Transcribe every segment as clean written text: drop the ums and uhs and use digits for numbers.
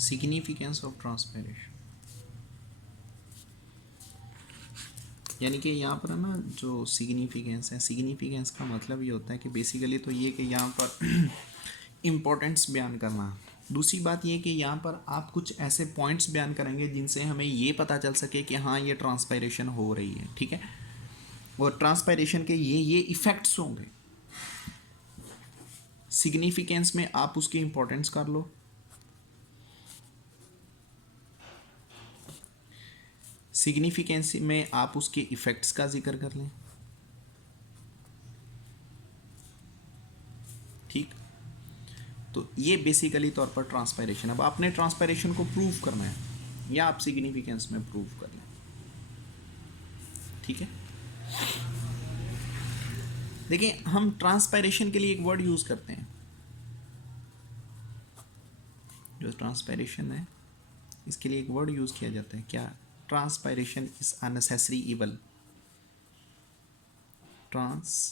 Significance of transpiration, यानी कि यहाँ पर है ना जो सिग्निफिकेंस है, सिग्निफिकेंस का मतलब ये होता है कि बेसिकली तो ये कि यहाँ पर इम्पोर्टेंस बयान करना। दूसरी बात ये कि यहाँ पर आप कुछ ऐसे पॉइंट्स बयान करेंगे जिनसे हमें ये पता चल सके कि हाँ ये ट्रांसपायरेशन हो रही है, ठीक है, और ट्रांसपायरेशन के ये इफ़ेक्ट्स होंगे। सिग्निफिकेंस में आप उसकी इम्पोर्टेंस कर लो, सिग्निफिकेंस में आप उसके इफ़ेक्ट्स का जिक्र कर लें, ठीक। तो ये बेसिकली तौर पर ट्रांसपायरेशन। अब आपने ट्रांसपायरेशन को प्रूव करना है या आप सिग्निफिकेंस में प्रूव कर लें, ठीक है। देखिए हम ट्रांसपायरेशन के लिए एक वर्ड यूज़ करते हैं, जो ट्रांसपायरेशन है इसके लिए एक वर्ड यूज़ किया जाता है, क्या? Transpiration is a necessary evil. Transpiration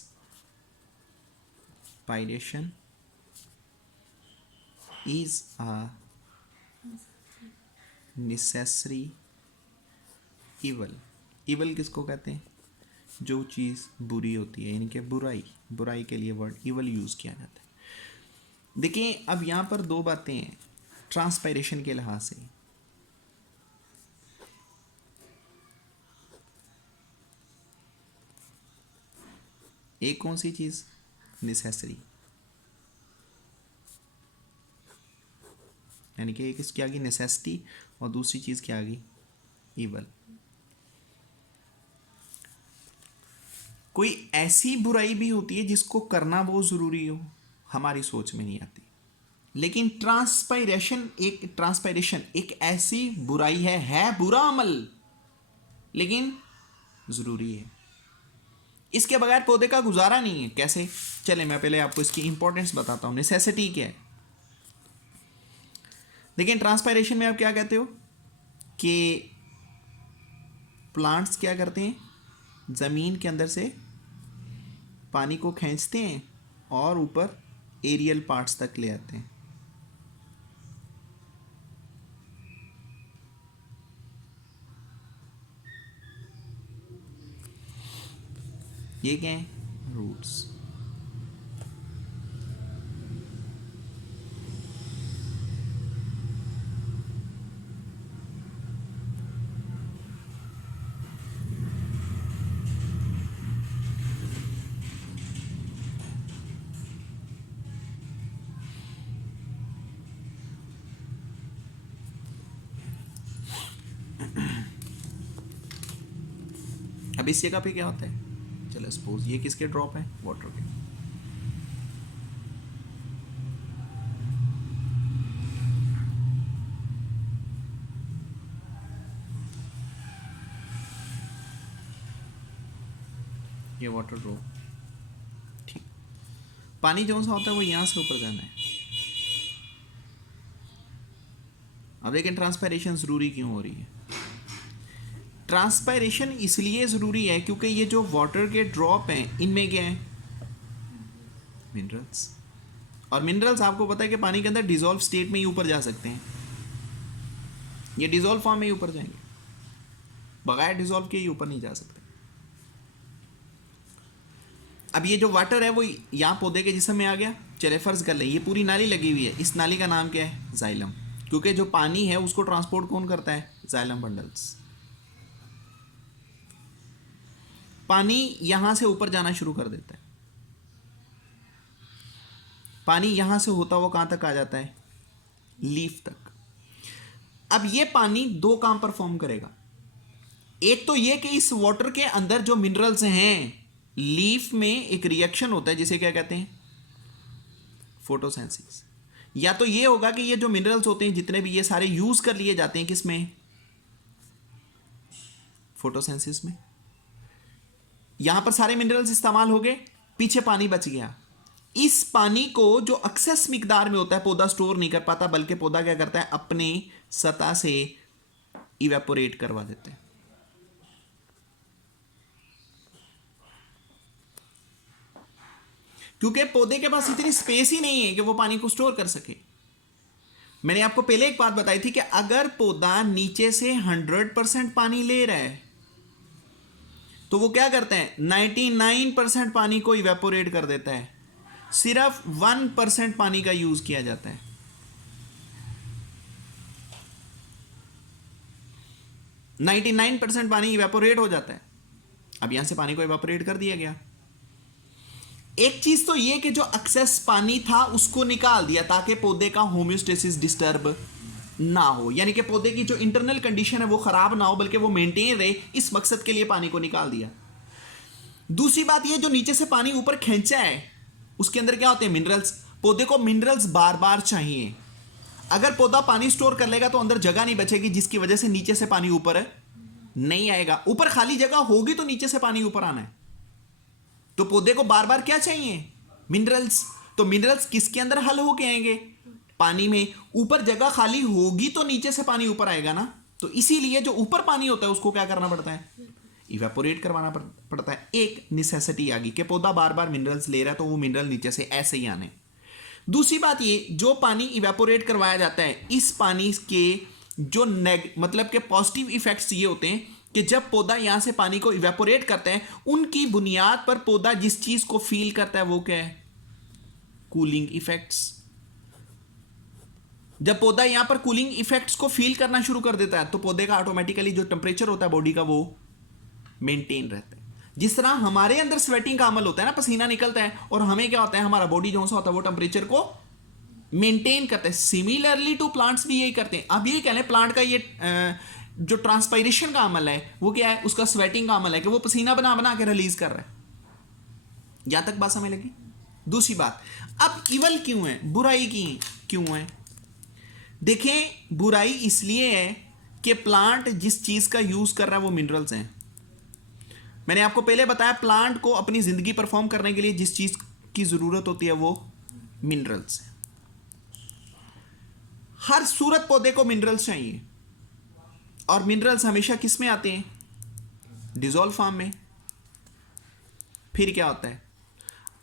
is a necessary evil. Evil किसको कहते हैं? जो चीज़ बुरी होती है, यानी कि बुराई के लिए वर्ड इवल यूज़ किया जाता है। देखिए अब यहाँ पर दो बातें हैं ट्रांसपायरेशन के लिहाज से। एक कौन सी चीज़? नेसेसरी, यानी कि एक इसकी आ गई नेसेसिटी और दूसरी चीज़ क्या आ गई? इवल। कोई ऐसी बुराई भी होती है जिसको करना बहुत ज़रूरी हो, हमारी सोच में नहीं आती, लेकिन ट्रांसपायरेशन एक ऐसी बुराई है बुरा अमल लेकिन ज़रूरी है। इसके बगैर पौधे का गुजारा नहीं है। कैसे? चले मैं पहले आपको इसकी इंपॉर्टेंस बताता हूँ। नेसेसिटी क्या है? लेकिन ट्रांसपायरेशन में आप क्या कहते हो कि प्लांट्स क्या करते हैं? ज़मीन के अंदर से पानी को खींचते हैं और ऊपर एरियल पार्ट्स तक ले आते हैं। ये क्या है? रूट्स। अब इस जगह पे क्या होता है? चलो सपोज ये किसके ड्रॉप है? वाटर के। ये वाटर ड्रॉप, ठीक। पानी जो सा होता है वो यहाँ से ऊपर जाना है। अब लेकिन ट्रांसपायरेशन ज़रूरी क्यों हो रही है? ट्रांसपायरेशन इसलिए ज़रूरी है क्योंकि ये जो वाटर के ड्रॉप हैं इनमें क्या है? मिनरल्स। और मिनरल्स आपको पता है कि पानी के अंदर डिजोल्व स्टेट में ही ऊपर जा सकते हैं, ये डिजोल्व फॉर्म में ही ऊपर जाएंगे, बगैर डिजोल्व के ही ऊपर नहीं जा सकते। अब ये जो वाटर है वो यहाँ पौधे के जिस्म में आ गया। चले फर्ज कर लें ये पूरी नाली लगी हुई है, इस नाली का नाम क्या है? जाइलम, क्योंकि जो पानी है उसको ट्रांसपोर्ट कौन करता है? Xylem bundles. पानी यहां से ऊपर जाना शुरू कर देता है, पानी यहां से होता हुआ कहां तक आ जाता है? लीफ तक। अब ये पानी दो काम परफॉर्म करेगा। एक तो ये कि इस वाटर के अंदर जो मिनरल्स हैं, लीफ में एक रिएक्शन होता है जिसे क्या कहते हैं? फोटोसिंथेसिस। या तो ये होगा कि ये जो मिनरल्स होते हैं जितने भी, ये सारे यूज कर लिए जाते हैं किसमें? फोटोसिंथेसिस में। यहां पर सारे मिनरल्स इस्तेमाल हो गए, पीछे पानी बच गया। इस पानी को जो एक्सेस मिकदार में होता है पौधा स्टोर नहीं कर पाता, बल्कि पौधा क्या करता है? अपने सतह से इवेपोरेट करवा देते हैं। क्योंकि पौधे के पास इतनी स्पेस ही नहीं है कि वो पानी को स्टोर कर सके। मैंने आपको पहले एक बात बताई थी कि अगर पौधा नीचे से 100% पानी ले रहा है तो वो क्या करते हैं, 99% पानी को इवेपोरेट कर देता है, सिर्फ 1% पानी का यूज किया जाता है। नाइन्टी 99% पानी इवेपोरेट हो जाता है। अब यहां से पानी को इवेपोरेट कर दिया गया। एक चीज तो ये कि जो एक्सेस पानी था उसको निकाल दिया ताकि पौधे का होम्योस्टेसिस डिस्टर्ब ना हो, यानी कि पौधे की जो इंटरनल कंडीशन है वो खराब ना हो बल्कि वो मेंटेन रहे, इस मकसद के लिए पानी को निकाल दिया। दूसरी बात ये, जो नीचे से पानी ऊपर खींचा है उसके अंदर क्या होते हैं, मिनरल्स। पौधे को मिनरल्स बार बार चाहिए। अगर पौधा पानी स्टोर कर लेगा तो अंदर जगह नहीं बचेगी, जिसकी वजह से नीचे से पानी ऊपर नहीं आएगा। ऊपर खाली जगह होगी तो नीचे से पानी ऊपर आना है। तो पौधे को बार बार क्या चाहिए, मिनरल्स। तो मिनरल्स किसके अंदर हल होके आएंगे, पानी में। ऊपर जगह खाली होगी तो नीचे से पानी ऊपर आएगा ना। तो इसीलिए जो ऊपर पानी होता है उसको क्या करना पड़ता है, इवेपोरेट करवाना पड़ता है। एक नेसेसिटी आ गई कि पौधा बार बार मिनरल्स ले रहा है तो वो मिनरल नीचे से ऐसे ही आने। दूसरी बात ये, जो पानी इवेपोरेट करवाया जाता है, इस पानी के जो मतलब के पॉजिटिव इफेक्ट्स ये होते हैं कि जब पौधा यहां से पानी को इवेपोरेट करता है, उनकी बुनियाद पर पौधा जिस चीज को फील करता है वो क्या है, कूलिंग इफेक्ट्स। जब पौधा यहां पर कूलिंग इफेक्ट्स को फील करना शुरू कर देता है तो पौधे का ऑटोमेटिकली जो टेम्परेचर होता है बॉडी का वो मेंटेन रहता है। जिस तरह हमारे अंदर स्वेटिंग का अमल होता है ना, पसीना निकलता है और हमें क्या होता है, हमारा बॉडी जो सा होता है वो टेम्परेचर को मेंटेन करता है। सिमिलरली टू प्लांट्स भी यही करते हैं। अब ये कह लें प्लांट का ये जो ट्रांसपायरेशन का अमल है वो क्या है, उसका स्वेटिंग का अमल है कि वो पसीना बना बना के रिलीज कर रहा है। यहां तक बात समझ लगी। दूसरी बात, अब इवल क्यों है, बुराई की क्यों है। देखें, बुराई इसलिए है कि प्लांट जिस चीज का यूज कर रहा है वो मिनरल्स हैं। मैंने आपको पहले बताया प्लांट को अपनी जिंदगी परफॉर्म करने के लिए जिस चीज की जरूरत होती है वो मिनरल्स है। हर सूरत पौधे को मिनरल्स चाहिए और मिनरल्स हमेशा किस में आते हैं, डिसॉल्व फॉर्म में। फिर क्या होता है,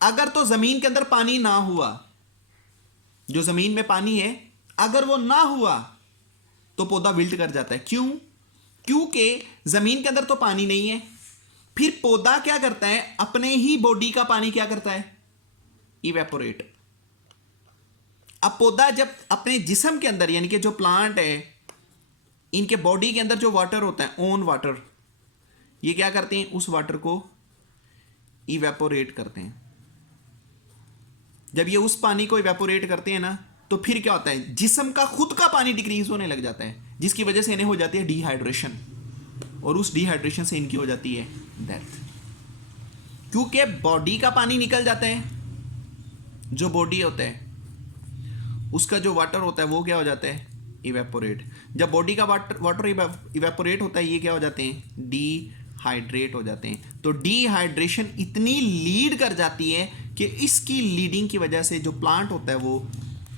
अगर तो जमीन के अंदर पानी ना हुआ, जो जमीन में पानी है अगर वो ना हुआ तो पौधा विल्ट कर जाता है। क्यों, क्योंकि जमीन के अंदर तो पानी नहीं है। फिर पौधा क्या करता है, अपने ही बॉडी का पानी क्या करता है, इवेपोरेट। अब पौधा जब अपने जिस्म के अंदर, यानी कि जो प्लांट है इनके बॉडी के अंदर जो वाटर होता है, ओन वाटर, ये क्या करते हैं, उस वाटर को इवेपोरेट करते हैं। जब ये उस पानी को इवेपोरेट करते हैं ना तो फिर क्या होता है, जिस्म का खुद का पानी डिक्रीज होने लग जाता है, जिसकी वजह से इन्हें हो जाती है डिहाइड्रेशन, और उस डिहाइड्रेशन से इनकी हो जाती है डेथ। क्योंकि बॉडी का पानी निकल जाता है, जो बॉडी होता है उसका जो वाटर होता है वो क्या हो जाता है, इवेपोरेट। जब बॉडी का वाटर इवेपोरेट होता है ये क्या हो जाते हैं, डिहाइड्रेट हो जाते हैं। तो डिहाइड्रेशन इतनी लीड कर जाती है कि इसकी लीडिंग की वजह से जो प्लांट होता है वो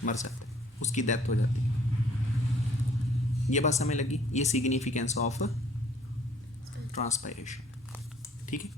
मर सकता है, उसकी डेथ हो जाती है। ये बात समझ लगी, ये सिग्निफिकेंस ऑफ ट्रांसपायरेशन। ठीक है।